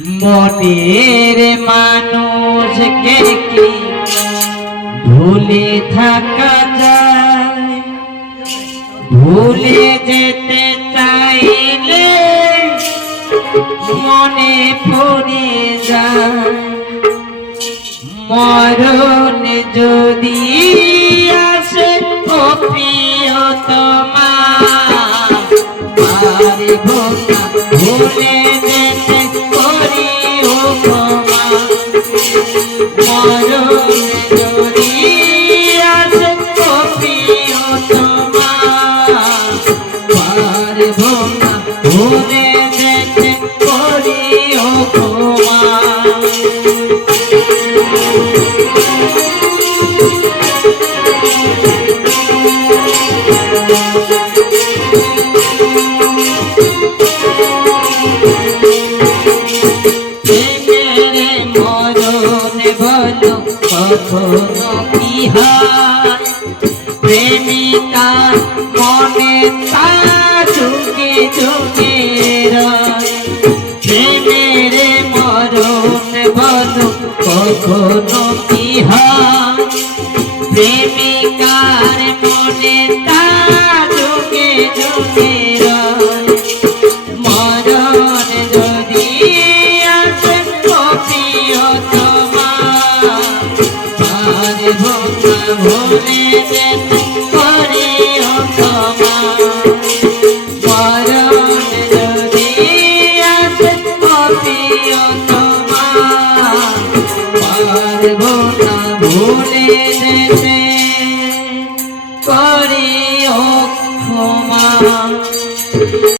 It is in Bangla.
মনের মানুষকে কি ভুলে থাকা যায়? ভুলে যেতে চাইলে মনে পড়ে যায়। মরণ যদি আসে ও প্রিয়তমা, পারিব না ভুলে যেতে করি উপমা। মরণ যদি আসে ও প্রিয়তমা, পারিব না ভুলে যেতে করি উপমা। কখনো কি হয় প্রেমিকা মনে তা যুগে যুগে রয়। প্রেমের মরণ বলো কখনো কি হয় প্রেমিকার মনে তা যুগে যুগে রয়। মরণ যদি আসে ও প্রিয়তমা, পারিব না ভুলে যেতে করি উপমা। মরণ যদি আসে ও প্রিয়তমা, পারিব না ভুলে যেতে